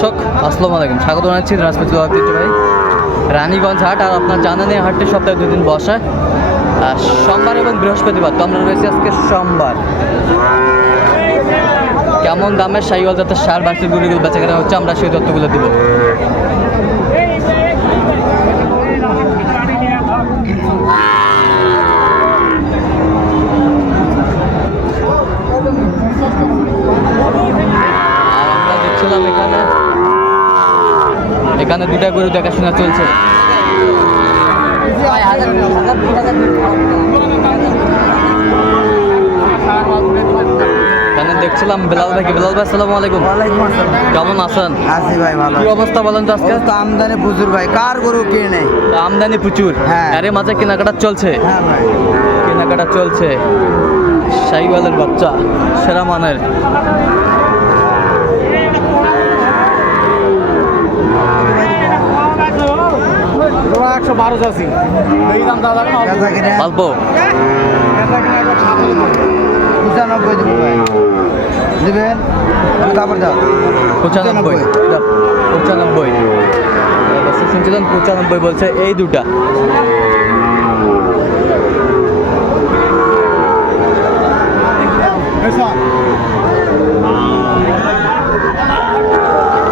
দর্শক, আসসালামু আলাইকুম। স্বাগত জানাচ্ছি রাজপুত ভাই। রানীগঞ্জ হাট আর আপনার জানেন এই হাটটি সপ্তাহে দুই দিন বসায়। আর সোমবার এবং বৃহস্পতিবার তো আমরা রয়েছি আজকে সোমবার। কেমন দামের সাইওয়াল যাতে সার বাড়তি গুলিগুলো বেচা কেনা হচ্ছে, আমরা সেই তথ্যগুলো দেবো আর আমরা দেখছিলাম এখানে এখানে দুটা গরু দেখাশোনা চলছে। এখানে দেখছিলাম বেলাল ভাইকে। বেলাল ভাই আসসালামু আলাইকুম। কেমন আছেন? আছি ভাই ভালো কি অবস্থা বলেন তো আজকে? তো আমদানি প্রচুর ভাই। কার গরু কে নেই আমদানি প্রচুর। হ্যাঁ। আরে মাঝে কেনাকাটা চলছে। হ্যাঁ ভাই। কেনাকাটা চলছে। সাইওয়ালের বাচ্চা সেরা মানের। একশো বারো চাষি এই দাম দাদা অল্প পঁচানব্বই দেবেন তারপর দাও পঁচানব্বই। পঁচানব্বই। দর্শক পঁচানব্বই বলছে এই দুটা।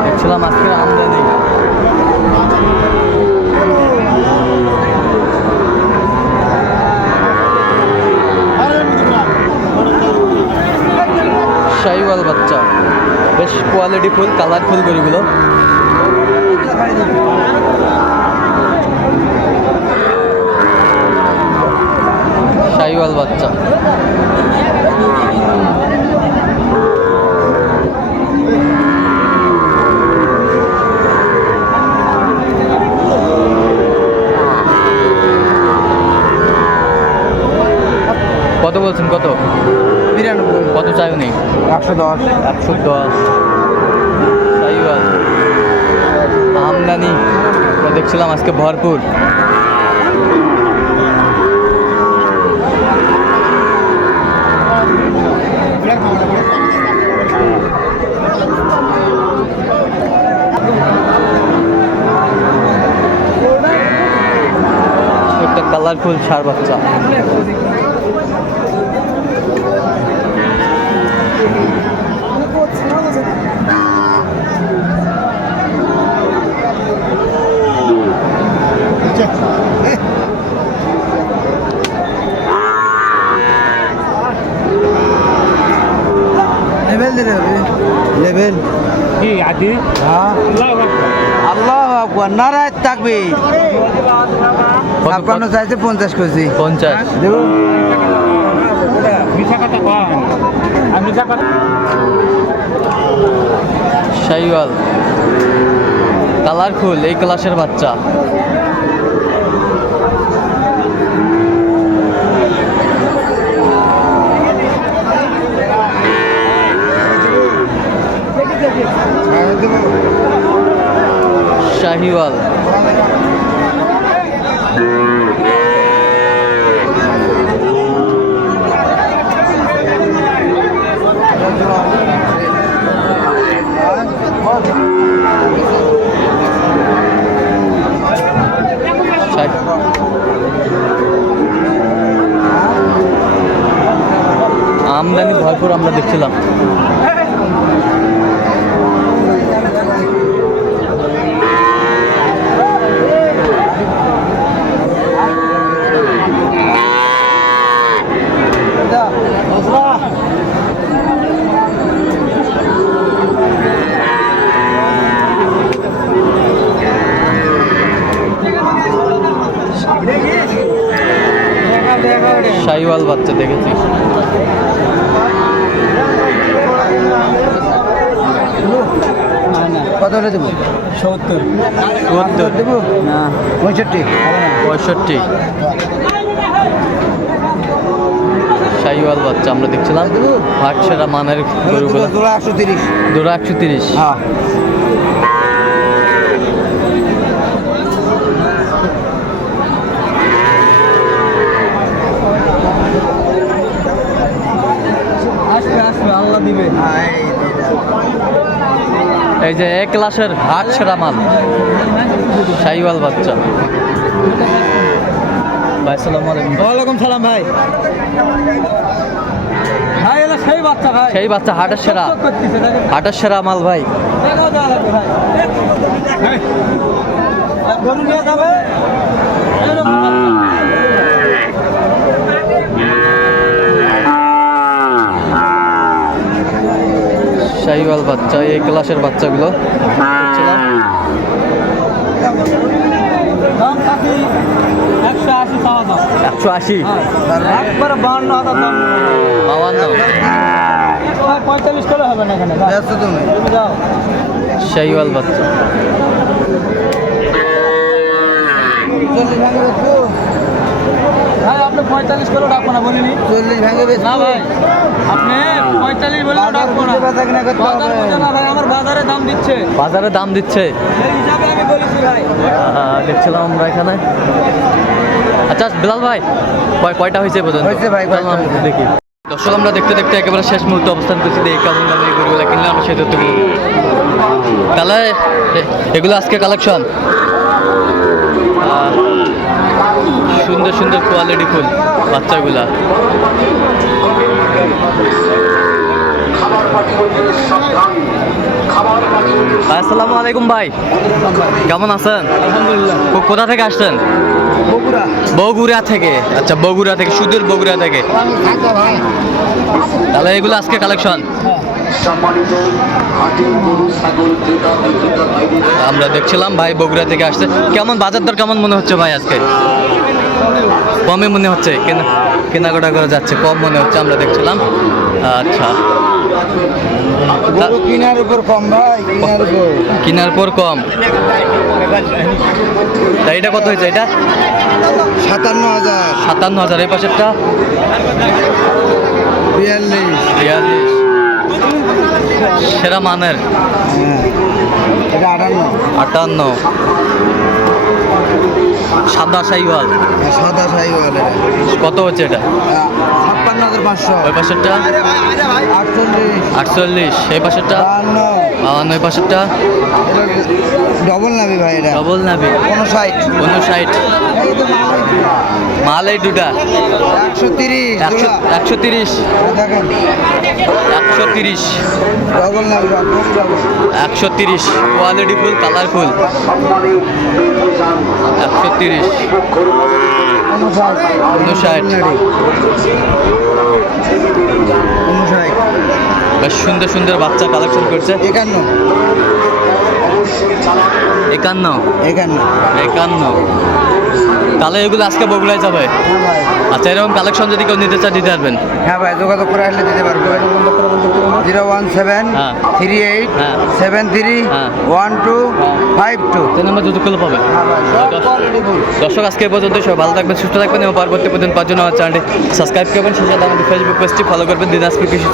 দেখছিলাম আজকে আমদানি শাহিওয়াল বাচ্চা কোয়ালিটি ফুল কালারফুল গরুগুলো। শাহিওয়াল বাচ্চা। কত বলছেন কত? বিরানব্বই। কত চাই নেই একশো দশ। একশো দশ শাহিওয়াল আমদানি দেখছিলাম আজকে ভরপুর। একটা কালারফুল ছাড় বাচ্চা। লেভেল কি আদি। হ্যাঁ। আল্লাহ আকবর। নারায় থাকবে ছাপ্পান্ন চাইছে পঞ্চাশ কেজি পঞ্চাশ। কথা শাহিওয়াল কালারফুল এই ক্লাসের বাচ্চা। শাহিওয়াল। শাহি- আমদানি ভরপুর আমরা দেখছিলাম শাহিওয়াল বাচ্চা দেখেছি কত হলে দেবো? সত্তর। সত্তর। দেবো? না। পঁয়ষট্টি। পঁয়ষট্টি। শাহিওয়াল বাচ্চা আমরা দেখছিলাম। হাট সেরা মানের গরুগুলো। দুটো একশো তিরিশ। দুটো একশো তিরিশ। হ্যাঁ। আসবে আসবে আল্লাহ দিবে। এই যে এক ক্লাসের হাট সেরা মাল। সাইওয়াল বাচ্চা। ভাই সালাম আলাইকুম। সালাম ভাই। সেই বাচ্চা ভাই। সেই বাচ্চা হাটের সেরা। হাটের সেরা মাল ভাই দেখাও দেওয়া লাগবে ভাই গরু নিয়ে যাবে এরকম বাচ্চা। শাহিওয়াল বাচ্চা এই ক্লাসের বাচ্চাগুলো। একশো আশি। পঁয়তাল্লিশ করে হবে না এখানে শাহিওয়াল বাচ্চা চল্লিশ ভাঙে বেচবো ভাই আপনি পঁয়তাল্লিশ করে ডাকবো না বলিনি। চল্লিশ ভাঙে বেচবো না ভাই আপনি পঁয়তাল্লিশ বলে ডাকবো না। বাজার ভাই আমার বাজারে দাম দিচ্ছে। বাজারে দাম দিচ্ছে? সেই হিসাবে আমি বলেছি ভাই। দেখছিলাম আমরা এখানে। আচ্ছা বিলাল ভাই কয় কয়টা হয়েছে পর্যন্ত? হয়েছে ভাই, দেখি। দর্শক আমরা দেখতে দেখতে একেবারে শেষ মুহূর্তে অবস্থান করছি। এই কেমন দামে এই গরুগুলো কিনলে আমরা সেই তথ্যগুলো তাহলে এগুলো আজকে কালেকশন সুন্দর সুন্দর কোয়ালিটি ফুল বাচ্চাগুলা। আসসালামু আলাইকুম ভাই। কেমন আছেন? আলহামদুলিল্লাহ। কোথা থেকে আসছেন? বগুড়া। থেকে। আচ্ছা বগুড়া থেকে সুদূর বগুড়া থেকে। তাহলে এগুলো আজকে কালেকশন আমরা দেখছিলাম ভাই বগুড়া থেকে আসছে। কেমন বাজার দর কেমন মনে হচ্ছে ভাই আজকে? কমই মনে হচ্ছে কেনা কেনাকাটা করা যাচ্ছে কম মনে হচ্ছে আমরা দেখছিলাম। আচ্ছা। কিনার উপর কম ভাই কিনার উপর। কেনার কম। তা এটা কত হয়েছে এটা? সাতান্ন হাজার। সাতান্ন হাজার এই পাশেরটা? বিয়াল্লিশ। বিয়াল্লিশ। সেরা মানের? হ্যাঁ। আটান্ন। আটান্ন। সাদা সাইওয়াল হ্যাঁ, সাদা সাইওয়াল কত হচ্ছে এটা? পাঁচশো। ওই পাশেরটা? আটচল্লিশ। এই পাশেরটা? বাউন্ন এই পাশেরটা? ডবল নাবি ভাই এটা। ডবল নাবি। উনষাট উনষাট মাল। এই দুটা। একশো তিরিশ একশো তিরিশ। একশো তিরিশ। নাবি ডবল একশো তিরিশ। কোয়ালিটি ফুল কালারফুল একশো তিরিশ। উনষাট। বেশ সুন্দর সুন্দর বাচ্চা কালেকশন করছে। একান্ন। একান্ন। একান্ন। একান্ন। তাহলে এগুলো আজকে বগুড়ায় যাবে হ্যাঁ আচ্ছা এরকম কালেকশন যদি কেউ নিতে চায় দিতে পারবেন? হ্যাঁ ভাই যোগাযোগ করে আসলে দিতে পারব। জিরো ওয়ান সেভেন হ্যাঁ। থ্রি এইট হ্যাঁ। সেভেন থ্রি হ্যাঁ। One two five two. তিন নম্বর করলে পাবেন। হ্যাঁ সব দর্শক আজকে পর্যন্ত সবাই ভালো থাকবেন সুস্থ থাকবেন এবং পরবর্তী পর্যন্ত পাঁচজন আমার চ্যানেলটি সাবস্ক্রাইব করবেন। সেই সাথে আমাদের ফেসবুক পেজটি ফলো করবেন। দিনাজপুর কৃষি